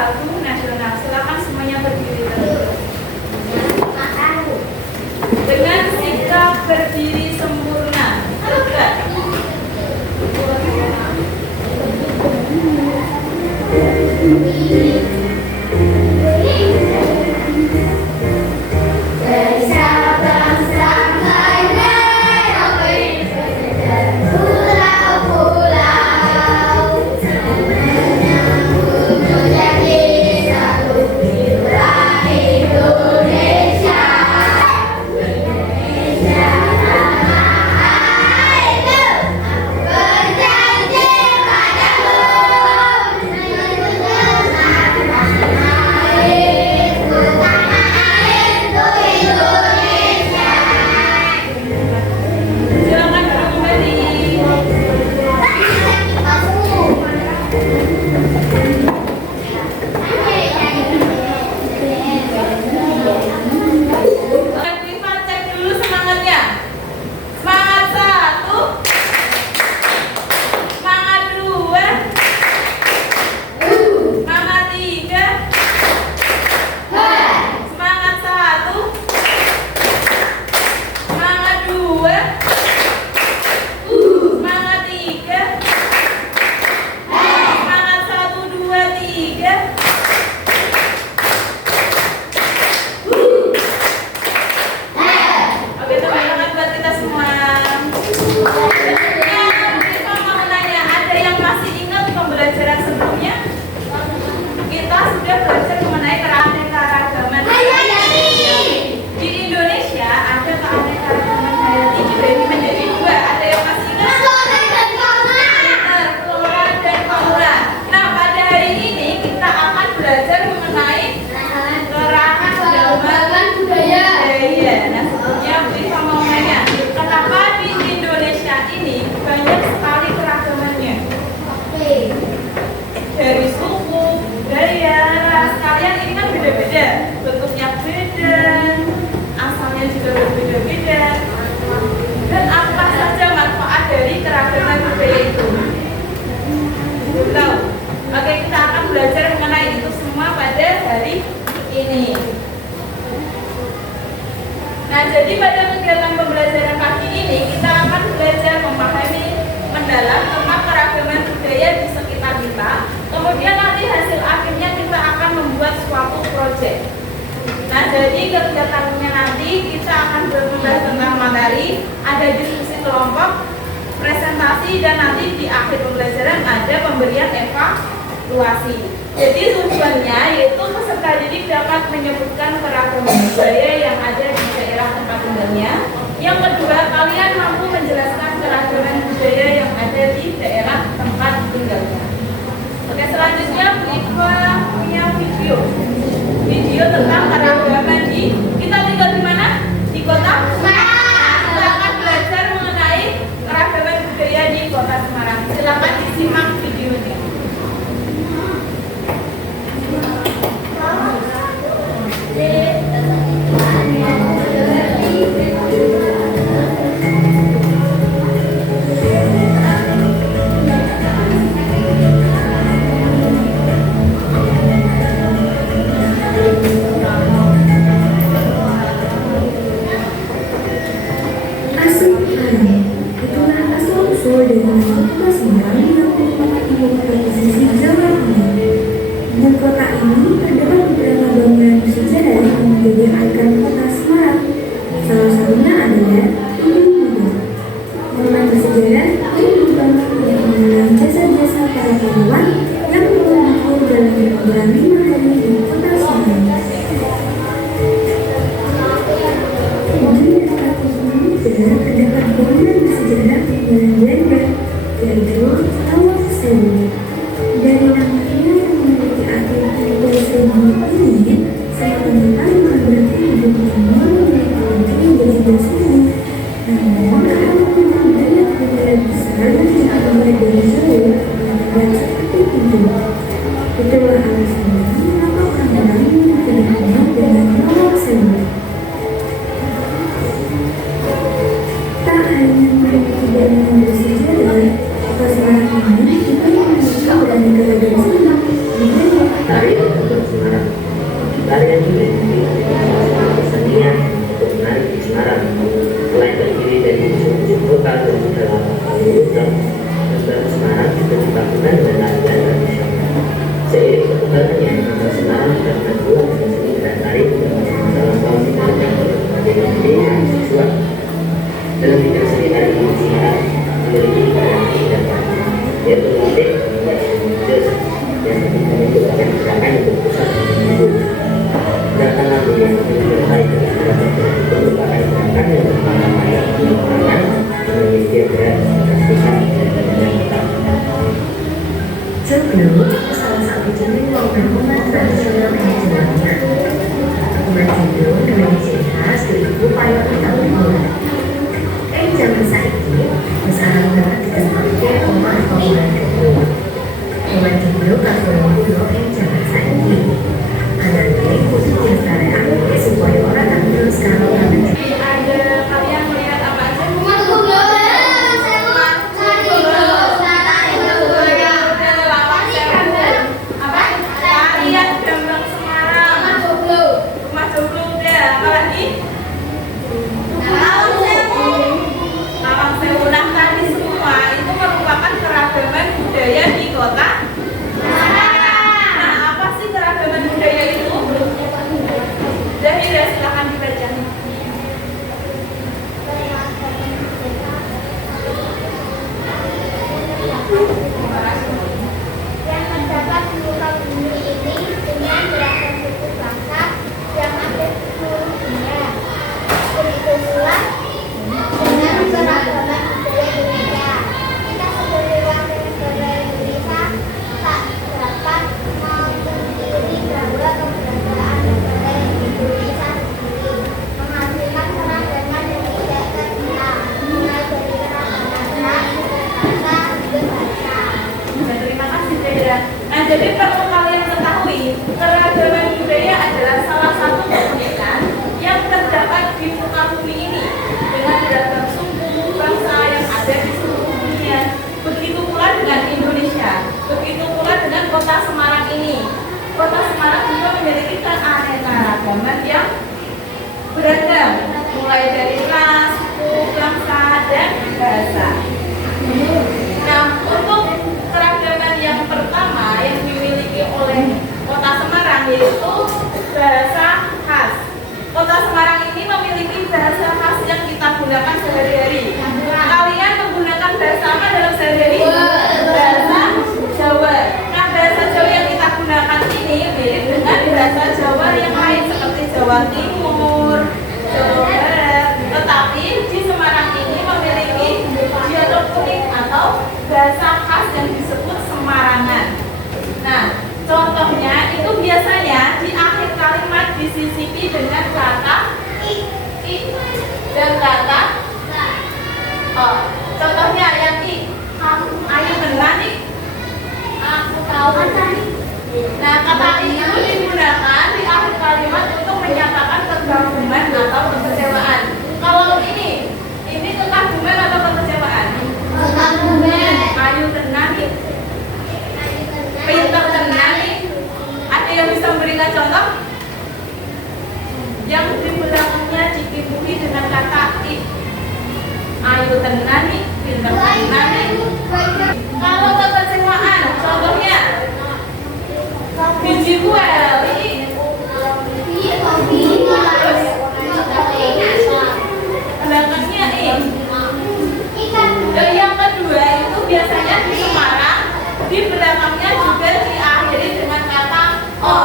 lagu nasional. Silakan semuanya berdiri terus. Dengan sikap berdiri sempurna, tegak. Dari suku, budaya, ras kalian ini kan beda-beda, bentuknya beda, asalnya juga berbeda-beda. Dan apa saja manfaat dari keragaman budaya itu? Belum tahu. Oke, kita akan belajar mengenai itu semua pada hari ini. Nah, jadi pada kegiatan pembelajaran pagi ini kita akan belajar memahami mendalam tentang keragaman budaya di sekitar kita. Kemudian nanti hasil akhirnya kita akan membuat suatu proyek. Nah, jadi kegiatannya nanti kita akan berbahas tentang materi, ada diskusi kelompok, presentasi, dan nanti di akhir pembelajaran ada pemberian evaluasi. Jadi tujuannya yaitu peserta didik dapat menyebutkan keragaman budaya yang ada di daerah tempat tinggalnya. Yang kedua, kalian mampu menjelaskan keragaman budaya yang ada di daerah tempat tinggalnya. Oke, selanjutnya kita punya video tentang keragaman kita tinggal di mana? Di kota Semarang. Kita akan belajar mengenai keragaman budaya di kota Semarang. Silakan disimak videonya. Sorry? karena yang baik merupakan gerakan yang namanya pengembangan memiliki berat kesukaan dan tetap. Joglo salah satu jenis bangunan tradisional di Jawa Tengah. Rumah joglo dengan ciri khas yaitu payung atau bola. Zaman saiki sekarang banget dikenalke omah bangunan joglo. Rumah joglo kagolong kula ing zaman saiki. Ananging kudu dilestarekake supaya ora terus karo kanan. Ada kalian melihat apa aja? Tarian Gambang Semarang. Rumah joglo udah, apa lagi? Lawang Sewu. Nah, tadi semua itu merupakan keragaman budaya di kota Semarang. Nah, apa sih keragaman budaya itu? Zahira, silakan dibaca. Yang terdapat di muka bumi ini dengan beragam suku bangsa yang ada di seluruh dunia. Begitu pula dengan keragaman budaya Indonesia. Kita sebagai warga negara Indonesia tak dapat memungkiri bahwa keberadaan negara Indonesia sendiri menghasilkan keragaman yang tidak terkira, mulai dari keragaman ras, bahasa, hingga bahasa. Terima kasih, Zahira. Nah, jadi perlu kalian ketahui, keragaman budaya adalah salah satu keunikan yang terdapat di muka bumi ini dengan beragam suku bangsa yang ada di seluruh dunia. Begitu pula dengan Indonesia, begitu pula dengan kota Semarang ini. Kota Semarang juga memiliki keanekaragaman yang beragam, mulai dari ras, suku, bangsa, dan bahasa. Nah, untuk keragaman yang pertama yang dimiliki oleh kota Semarang yaitu bahasa khas. Kota Semarang ini memiliki bahasa khas yang kita gunakan sehari-hari. Kalian menggunakan bahasa apa dalam sehari-hari? Bahasa Jawa. Nah, bahasa Jawa yang kita gunakan ini mirip dengan bahasa Jawa yang lain seperti Jawa Timur, Jawa Barat. Tetapi di Semarang ini memiliki dialek unik atau bahasa khas yang disebut Semarangan. Nah, contohnya itu biasanya di akhir kalimat disisipi dengan kata i dan kata oh. Contohnya yang i, ayo benar nih, aku tahu nih. Nah, kata i itu digunakan di akhir kalimat untuk menyatakan kekaguman atau kekecewaan. Kalau ini kekaguman atau kekecewaan? Ayu tenang nih, pintar tenang nih. Ada yang bisa memberikan contoh? Yang di belakangnya dikipuhi dengan kata i. Ayu tenang nih, pintar tenang nih. Kalau kekecewaan, contohnya biji kuel ini. Belakangnya i. Yang kedua itu biasanya di Semarang di belakangnya juga diakhiri dengan kata o.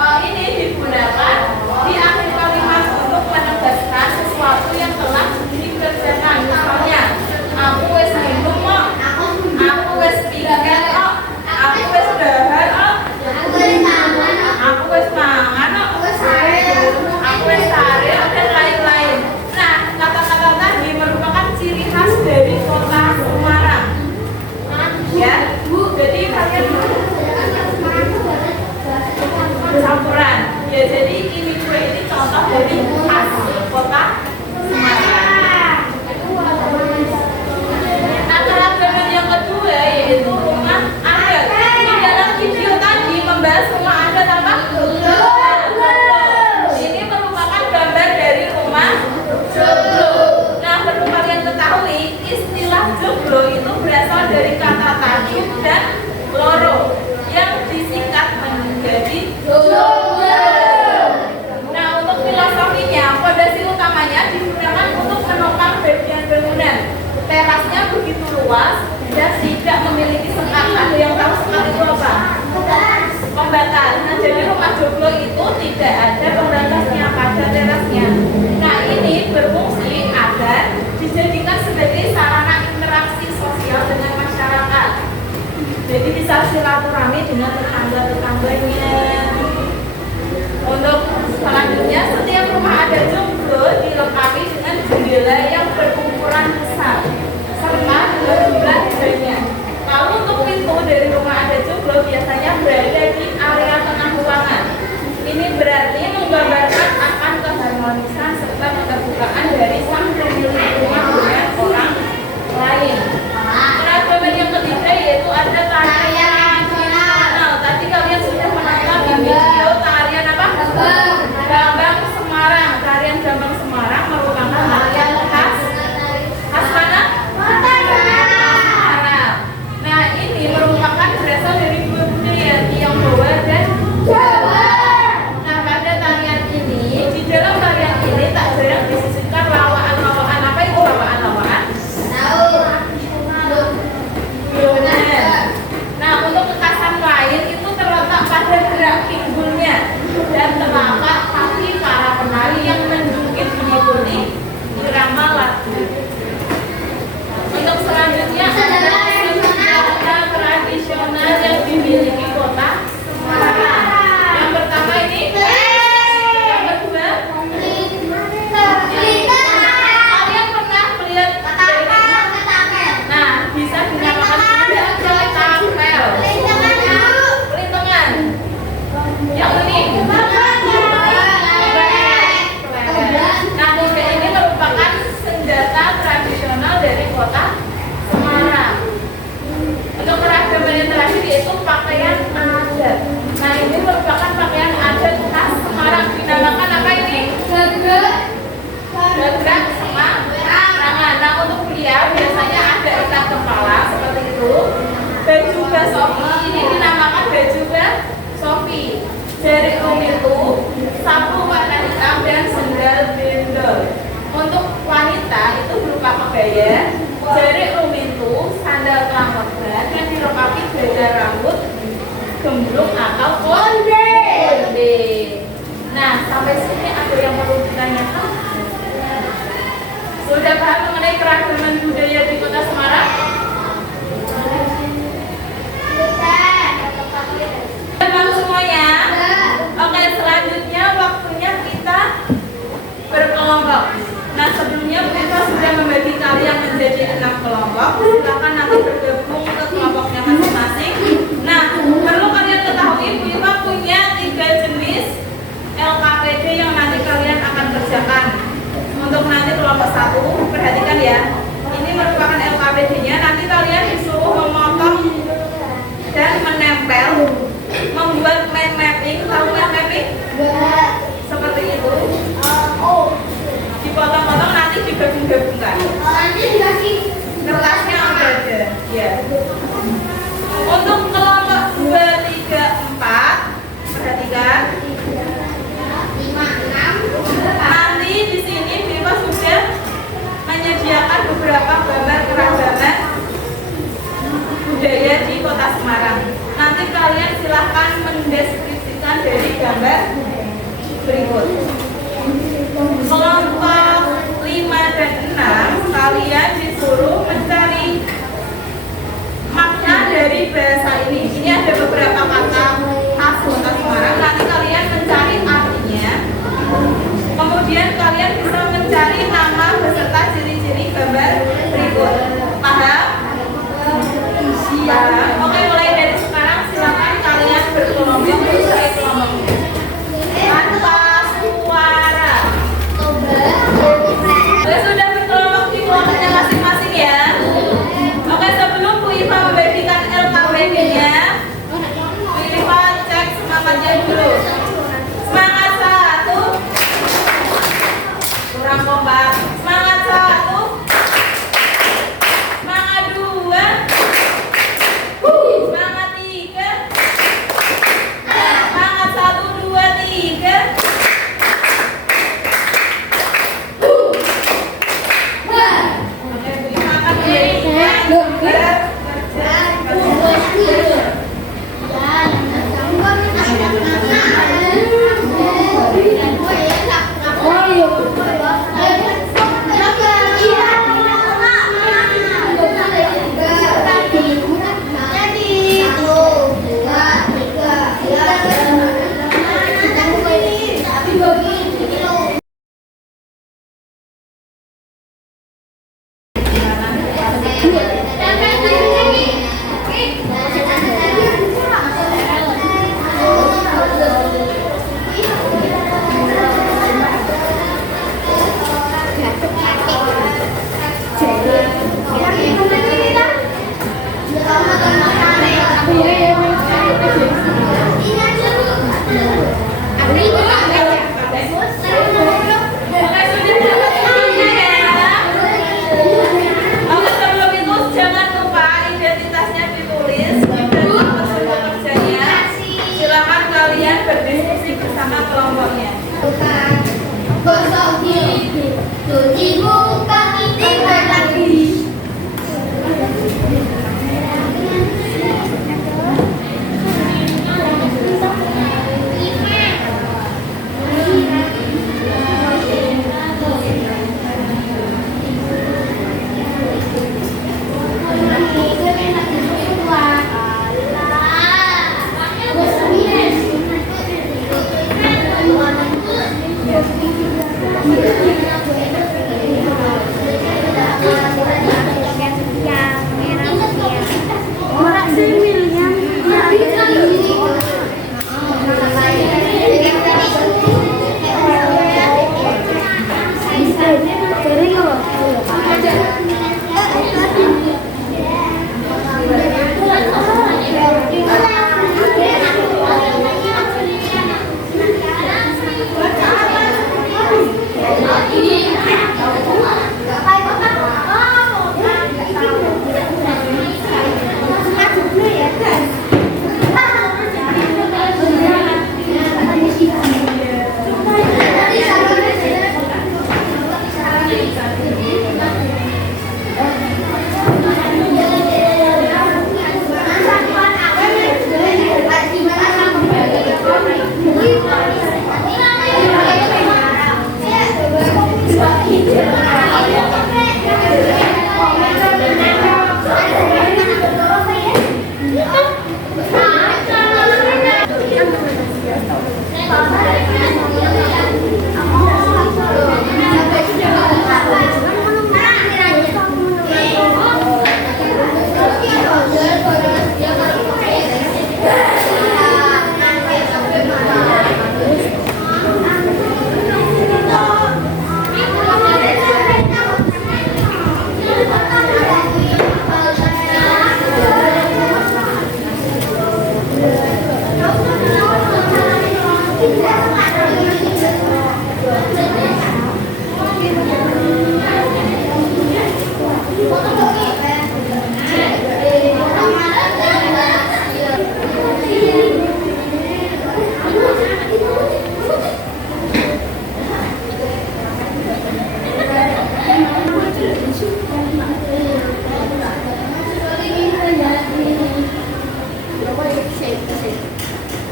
Ini digunakan di akhir kalimat untuk menegaskan sesuatu yang telah dikerjakan. Misalnya, aku wes minum kok, aku wes pikir kok, aku wes dahar kok, aku wes mangan kok, aku wes sare dan lain-lain. Nah, kata-kata tadi merupakan ciri khas dari kota Semarang. Ya, jadi kalian campuran. Ya, jadi ini contoh dari khas kota Semarang. Nah, keragaman yang kedua yaitu rumah adat. Di dalam video tadi membahas rumah adat apa? Ini merupakan gambar dari rumah joglo. Nah, perlu kalian ketahui istilah joglo itu berasal dari kata tajuk dan loro yang disingkat menjadi joglo. Nah, untuk filosofinya, fondasi utamanya digunakan untuk menopang bagian bangunan. Terasnya begitu luas dan tidak memiliki sekat. Ada yang tahu sekat itu apa? Pembatas. Nah, jadi rumah joglo itu tidak ada pembatas bisa silaturahmi dengan tetangga-tetangganya. Untuk selanjutnya, setiap rumah adat jomblo dilengkapi dengan jendela yang berukuran besar serta jumlah hijaunya. Lalu untuk pintu dari rumah adat jomblo biasanya berada di area tengah ruangan. Ini berarti menggambarkan akan keharmonisan serta keterbukaan dari sang pemilik rumah dengan orang lain. Keragaman yang ketiga yaitu ada tarian tradisional. Tadi kalian sudah menonton di video tarian apa? Gambang Semarang. Tarian Gambang Semarang merupakan tarian khas mana? Semarang. Nah, ini merupakan berasal dari dua budaya, Tionghoa dan Jawa. Nah, pada tarian ini, di dalam tarian ini tak jarang disisipkan lawaan-lawaan. Apa itu lawaan-lawaan? Nah, untuk kekhasan lain itu terletak pada gerak pinggulnya dan telapak kaki para penari yang menjungkit mengikuti irama lagu. Untuk selanjutnya adalah senjata tradisional yang dimiliki kota Semarang. Yang pertama ini, yang kedua, kalian pernah melihat nah, bisa dinamakan juga ketapel, pelintengan. Yang ini, nah, tiga ini merupakan senjata tradisional dari kota Semarang. Untuk keragaman yang terakhir yaitu pakaian adat. Nah, ini merupakan pakaian adat khas Semarang. Dinamakan apa ini? Gagrak Semarang. Nah, untuk pria biasanya ada ikat kepala seperti itu. Baju basofi ini dinamakan baju basofi. Jari itu sapu warna hitam dan sendal bendol. Untuk wanita itu berupa kebaya, jari itu sandal kelamotban yang dilengkapi gaya rambut gemblung atau konde. Nah, sampai sini ada yang perlu ditanyakan? Sudah paham mengenai keragaman budaya di kota Semarang? Paham semuanya? Oke, selanjutnya waktunya kita berkelompok. Nah, sebelumnya kita sudah membagi kalian menjadi 6 kelompok. Silakan nanti bergabung ke kelompoknya masing-masing. Nah, perlu kalian ketahui kita punya 3 jenis LKPD yang nanti kalian akan kerjakan. Untuk nanti kelompok 1, perhatikan ya. Ini merupakan LKPD-nya. Nanti kalian disuruh memotong dan menempel, membuat mind mapping. Tahu mind mapping? Seperti itu. Dipotong-potong nanti digabung-gabungkan. Kertasnya ada. Ya. Untuk kelompok 2, 3, 4, perhatikan. 5, 6. Nanti di sini Bipa sudah menyediakan beberapa gambar keragaman budaya di kota Semarang. Nanti kalian silahkan mendeskripsikan dari gambar berikut. Kelompok 5 dan 6 kalian disuruh mencari makna dari bahasa ini. Ini ada beberapa kata khas kota Semarang. Nanti kalian mencari artinya. Kemudian kalian bisa mencari nama beserta ciri-ciri gambar berikut. Paham? Paham? Oke, mulai dari sekarang silakan kalian berkelompok sesuai kelompoknya. Tanpa suara. Sudah berkelompok di kelompoknya masing-masing ya. Oke, sebelum Bu Iva membagikan LKPD-nya, Bu Iva cek semangatnya dulu. Semangat 1. Kurang kompak. Semangat 1. Semangat 2. Semangat 3. Semangat 1, 2, 3. Oke, Bu Iva akan memberikan kalian berdiskusi bersama kelompoknya. Gosok gigi, cuci muka, tidur lagi.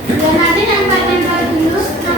Nanti nempel-nempel dulu.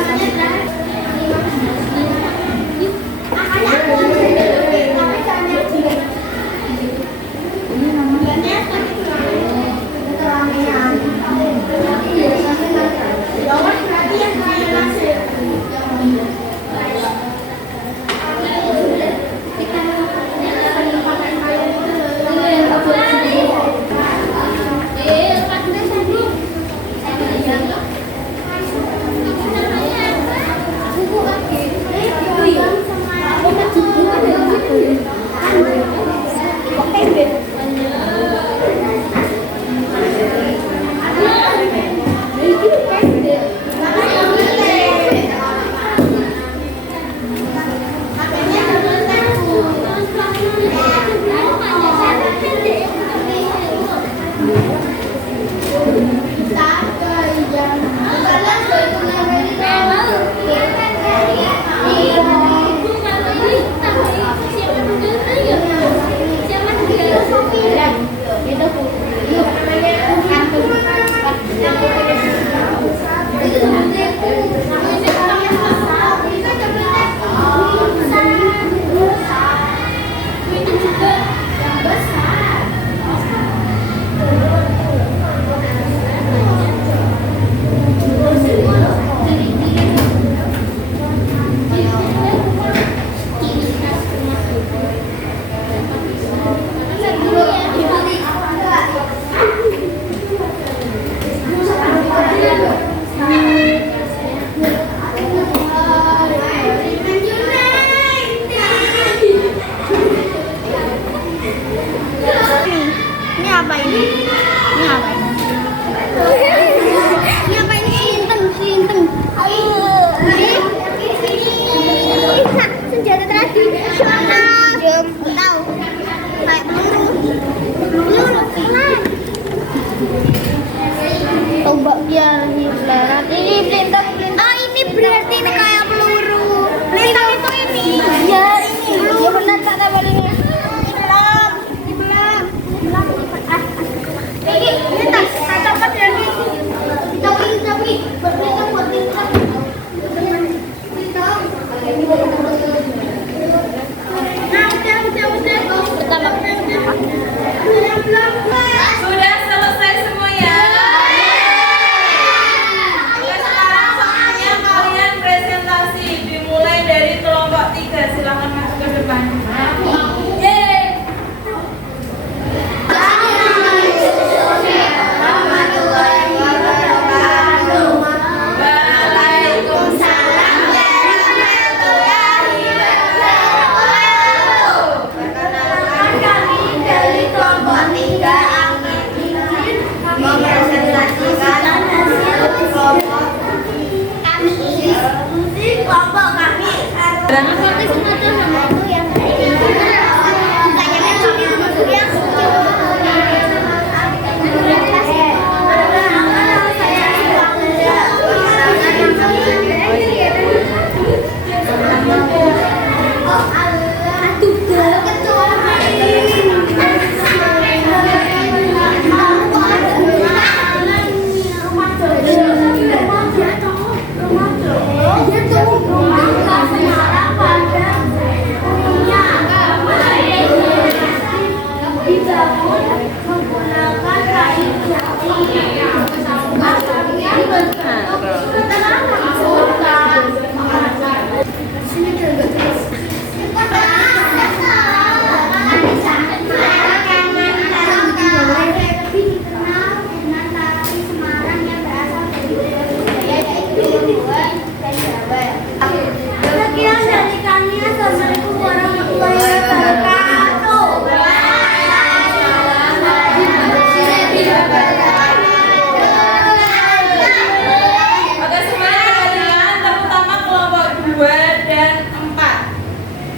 Oke, semuanya perhatikan, terutama kelompok 2 dan 4.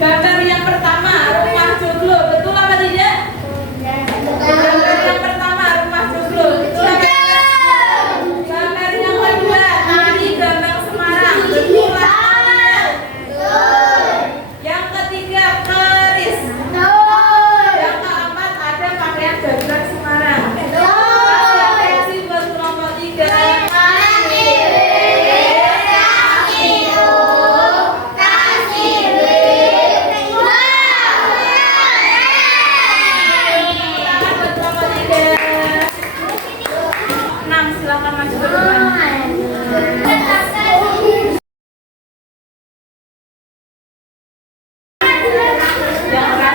Gambar yang pertama, rumah joglo, betul apa tidak? Gambar yang pertama, rumah joglo, betul apa tidak? Gambar yang kedua, tari gambang Semarang, betul apa tidak? Yang ketiga, keris. Yang keempat, ada pakaian gambang Semarang. Kasih buat kelompok 3. Silakan maju ke depan. Yang keras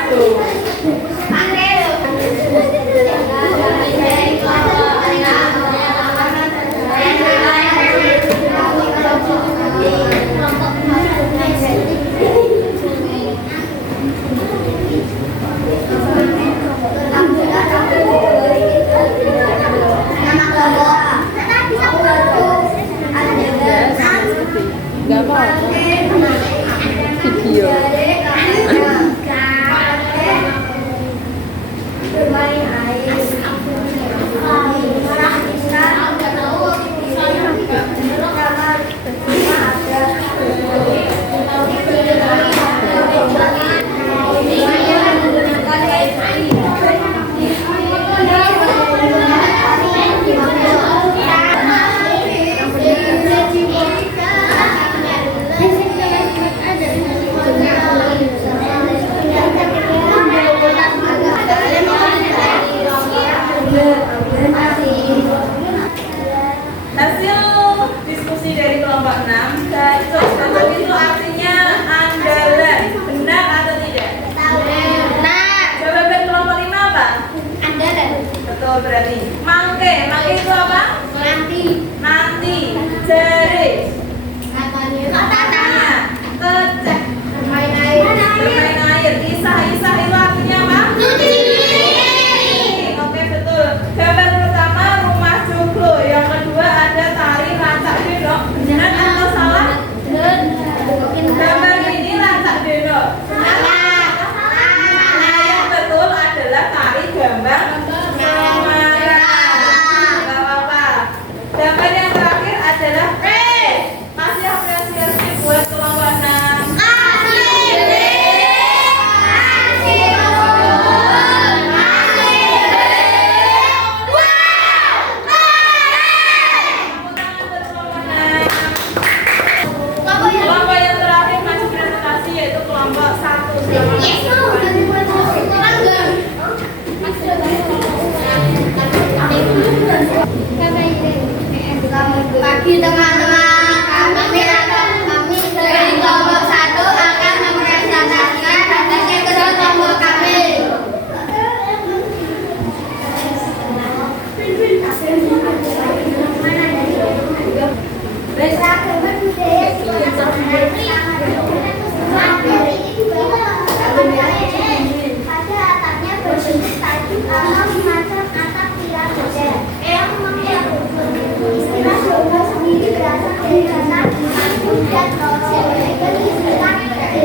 tuh. Hasil diskusi dari kelompok 6, gacos gacos itu artinya andalan. Benar atau tidak? Jawaban kelompok 5 apa? Betul berarti. Mangke, mangke itu apa? Nanti. Jari. Katanya. Kecek. Bermain air. Isah itu artinya apa? Oke, betul. Gambar pertama rumah joglo, yang kedua ada tari rancak deno. Benar atau salah? Gambar ini rancak deno. Yang betul adalah tari gambang Semarang. Gak apa-apa. Gambar yang terakhir adalah kasih apresiasi buat kelompok 6. Kelompok yang terakhir masih presentasi, yaitu kelompok 1. Pagi teman-teman, kami dari kelompok 1 akan mempresentasikan hasil kerja kelompok kami. Beragam budaya pada atapnya berbentuk tajam atau semacam atap piramida yang istilah joglo sendiri berasal dari kata mangkuk dan rosel, berarti istilah dari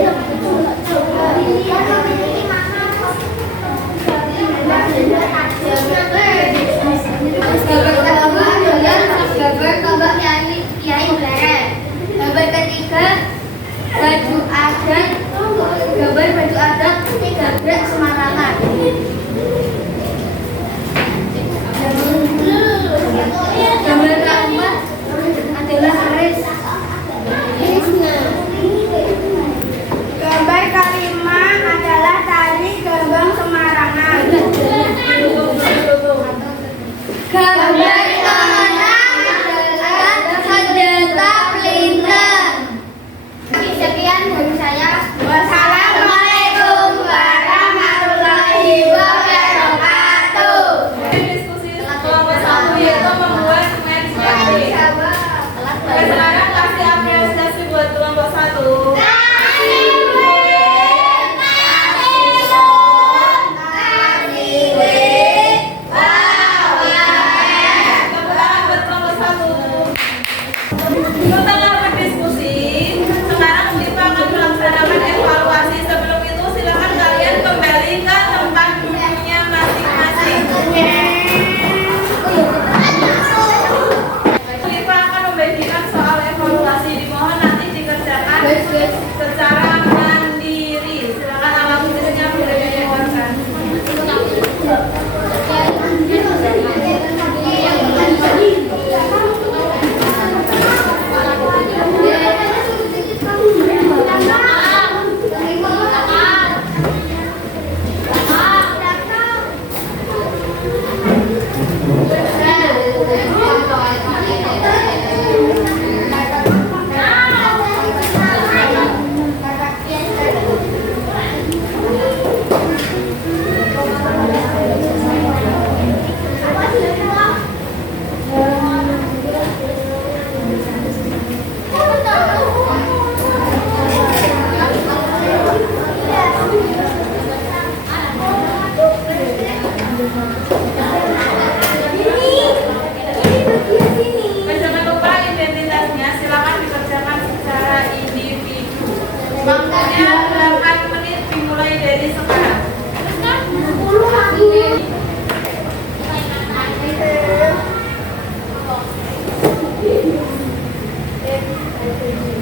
Al-Qur'an.